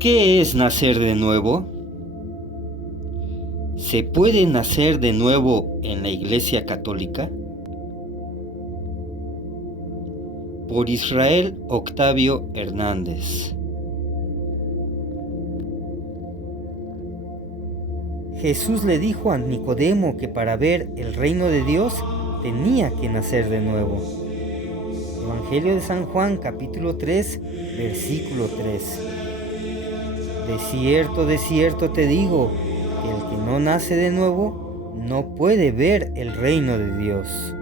¿Qué es nacer de nuevo? ¿Se puede nacer de nuevo en la Iglesia Católica? Por Israel Octavio Hernández. Jesús le dijo a Nicodemo que para ver el reino de Dios tenía que nacer de nuevo. Evangelio de San Juan, capítulo 3, versículo 3. De cierto te digo, que el que no nace de nuevo no puede ver el reino de Dios.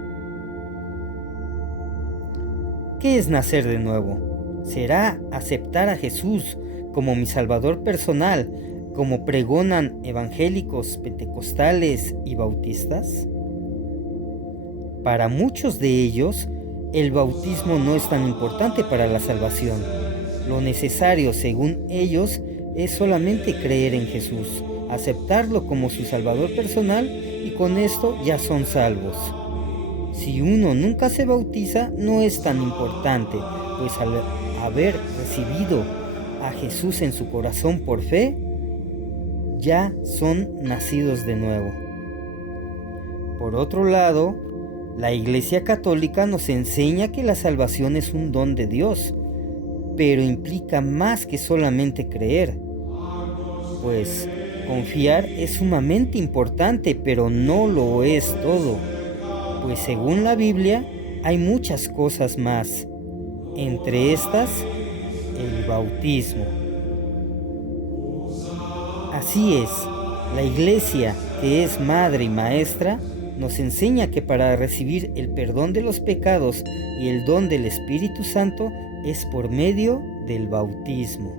¿Qué es nacer de nuevo? ¿Será aceptar a Jesús como mi Salvador personal, como pregonan evangélicos, pentecostales y bautistas? Para muchos de ellos, el bautismo no es tan importante para la salvación. Lo necesario, según ellos, es solamente creer en Jesús, aceptarlo como su Salvador personal y con esto ya son salvos. Si uno nunca se bautiza, no es tan importante, pues al haber recibido a Jesús en su corazón por fe, ya son nacidos de nuevo. Por otro lado, la Iglesia Católica nos enseña que la salvación es un don de Dios, pero implica más que solamente creer. Pues confiar es sumamente importante, pero no lo es todo. Pues según la Biblia, hay muchas cosas más. Entre estas, el bautismo. Así es, la Iglesia, que es madre y maestra, nos enseña que para recibir el perdón de los pecados y el don del Espíritu Santo es por medio del bautismo.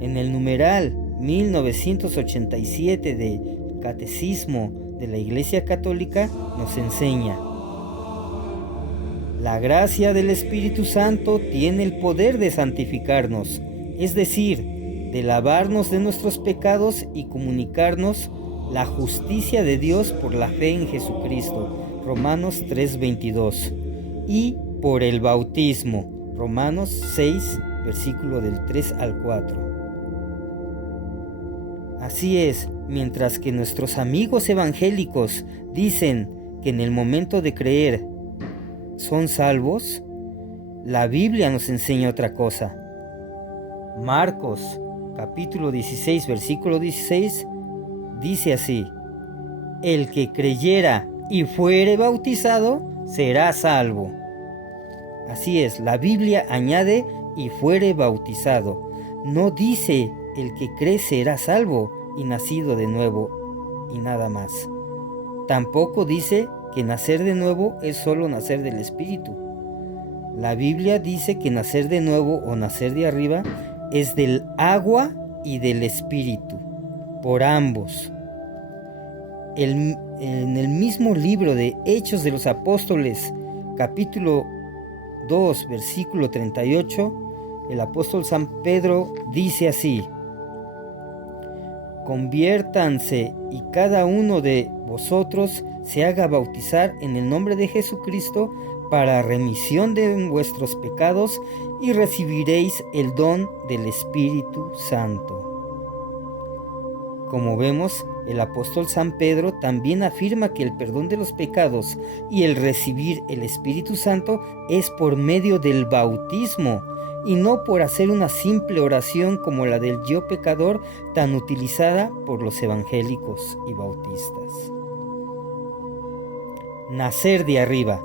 En el numeral 1987 del Catecismo de la Iglesia Católica nos enseña: la gracia del Espíritu Santo tiene el poder de santificarnos, es decir, de lavarnos de nuestros pecados y comunicarnos la justicia de Dios por la fe en Jesucristo, Romanos 3:22, y por el bautismo, Romanos 6, versículo del 3 al 4. Así es, mientras que nuestros amigos evangélicos dicen que en el momento de creer son salvos, la Biblia nos enseña otra cosa. Marcos, capítulo 16, versículo 16, dice así: el que creyera y fuere bautizado será salvo. Así es, la Biblia añade y fuere bautizado. No dice el que cree será salvo y nacido de nuevo y nada más. Tampoco dice que nacer de nuevo es solo nacer del Espíritu. La Biblia dice que nacer de nuevo o nacer de arriba es del agua y del Espíritu, por ambos. En el mismo libro de Hechos de los Apóstoles, capítulo 2, versículo 38, el apóstol San Pedro dice así: conviértanse y cada uno de vosotros se haga bautizar en el nombre de Jesucristo para remisión de vuestros pecados y recibiréis el don del Espíritu Santo. Como vemos, el apóstol San Pedro también afirma que el perdón de los pecados y el recibir el Espíritu Santo es por medio del bautismo y no por hacer una simple oración como la del yo pecador tan utilizada por los evangélicos y bautistas. Nacer de arriba.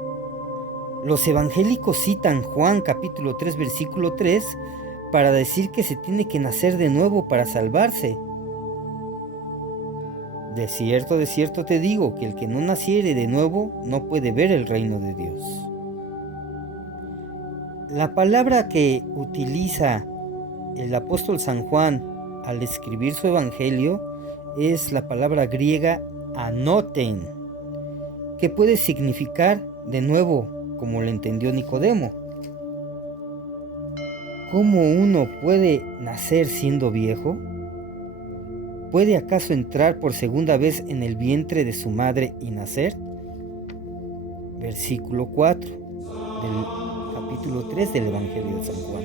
Los evangélicos citan Juan capítulo 3 versículo 3 para decir que se tiene que nacer de nuevo para salvarse. De cierto te digo que el que no naciere de nuevo no puede ver el reino de Dios. La palabra que utiliza el apóstol San Juan al escribir su evangelio es la palabra griega anoten, que puede significar de nuevo, como lo entendió Nicodemo. ¿Cómo uno puede nacer siendo viejo? ¿Puede acaso entrar por segunda vez en el vientre de su madre y nacer? Versículo 4 del capítulo 3 del Evangelio de San Juan.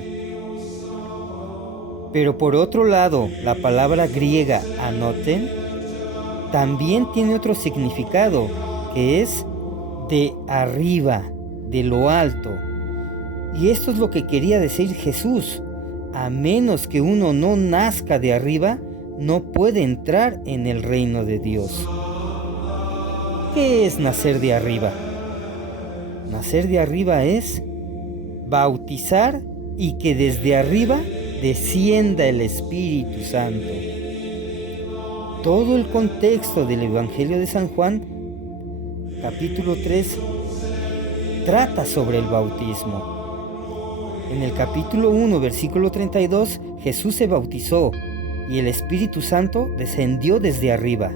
Pero por otro lado, la palabra griega anoten también tiene otro significado, que es de arriba, de lo alto. Y esto es lo que quería decir Jesús. A menos que uno no nazca de arriba, no puede entrar en el reino de Dios. ¿Qué es nacer de arriba? Nacer de arriba es bautizar y que desde arriba descienda el Espíritu Santo. Todo el contexto del Evangelio de San Juan, capítulo 3, trata sobre el bautismo. En el capítulo 1, versículo 32, Jesús se bautizó y el Espíritu Santo descendió desde arriba.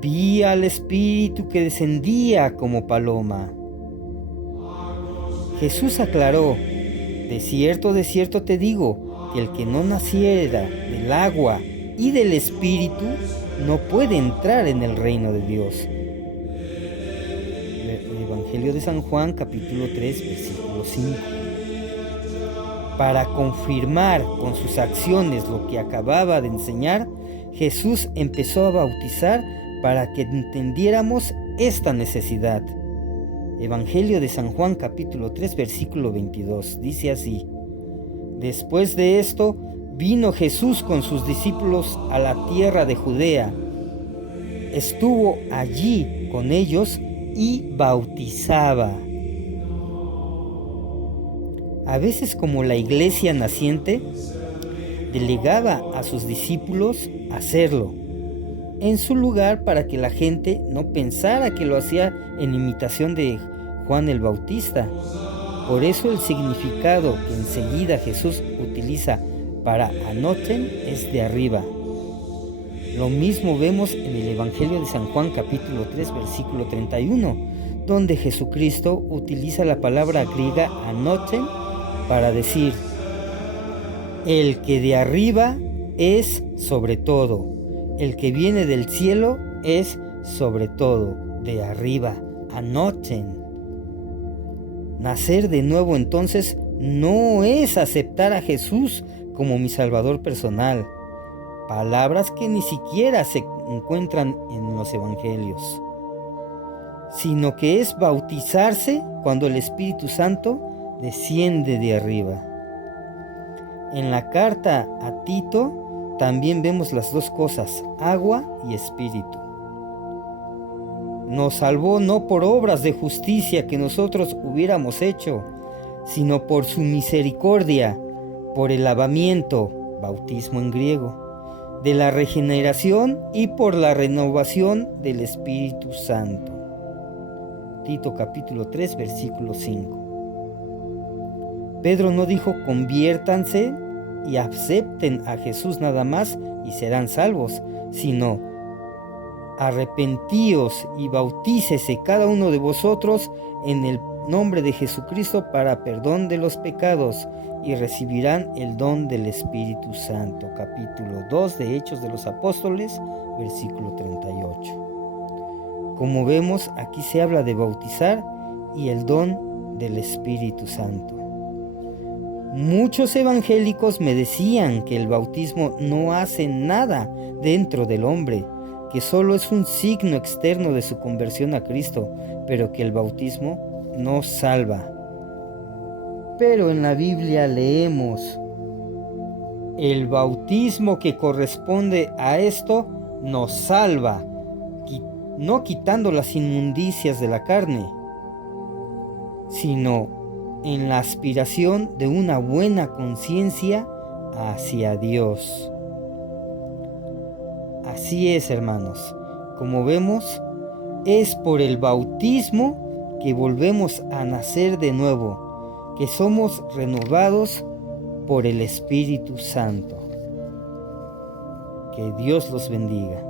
Vi al Espíritu que descendía como paloma. Jesús aclaró: de cierto te digo, que el que no naciera del agua y del Espíritu no puede entrar en el reino de Dios. El Evangelio de San Juan, capítulo 3, versículo 5. Para confirmar con sus acciones lo que acababa de enseñar, Jesús empezó a bautizar para que entendiéramos esta necesidad. Evangelio de San Juan, capítulo 3, versículo 22, dice así: Después de esto, vino Jesús con sus discípulos a la tierra de Judea. Estuvo allí con ellos y bautizaba. A veces, como la iglesia naciente, delegaba a sus discípulos hacerlo en su lugar para que la gente no pensara que lo hacía en imitación de Juan el Bautista. Por eso el significado que enseguida Jesús utiliza para anoten es de arriba. Lo mismo vemos en el Evangelio de San Juan capítulo 3 versículo 31, donde Jesucristo utiliza la palabra griega anoten para decir: el que de arriba es sobre todo, el que viene del cielo es sobre todo, de arriba, anoten. Nacer de nuevo entonces no es aceptar a Jesús como mi Salvador personal, palabras que ni siquiera se encuentran en los evangelios, sino que es bautizarse cuando el Espíritu Santo desciende de arriba. En la carta a Tito también vemos las dos cosas, agua y espíritu. Nos salvó no por obras de justicia que nosotros hubiéramos hecho, sino por su misericordia, por el lavamiento, bautismo en griego, de la regeneración y por la renovación del Espíritu Santo. Tito capítulo 3 versículo 5. Pedro no dijo conviértanse y acepten a Jesús nada más y serán salvos, sino arrepentíos y bautícese cada uno de vosotros en el nombre de Jesucristo para perdón de los pecados y recibirán el don del Espíritu Santo. Capítulo 2 de Hechos de los Apóstoles, versículo 38. Como vemos, aquí se habla de bautizar y el don del Espíritu Santo. Muchos evangélicos me decían que el bautismo no hace nada dentro del hombre, que solo es un signo externo de su conversión a Cristo, pero que el bautismo no salva. Pero en la Biblia leemos: el bautismo que corresponde a esto nos salva, no quitando las inmundicias de la carne, sino en la aspiración de una buena conciencia hacia Dios. Así es, hermanos, como vemos, es por el bautismo que volvemos a nacer de nuevo, que somos renovados por el Espíritu Santo. Que Dios los bendiga.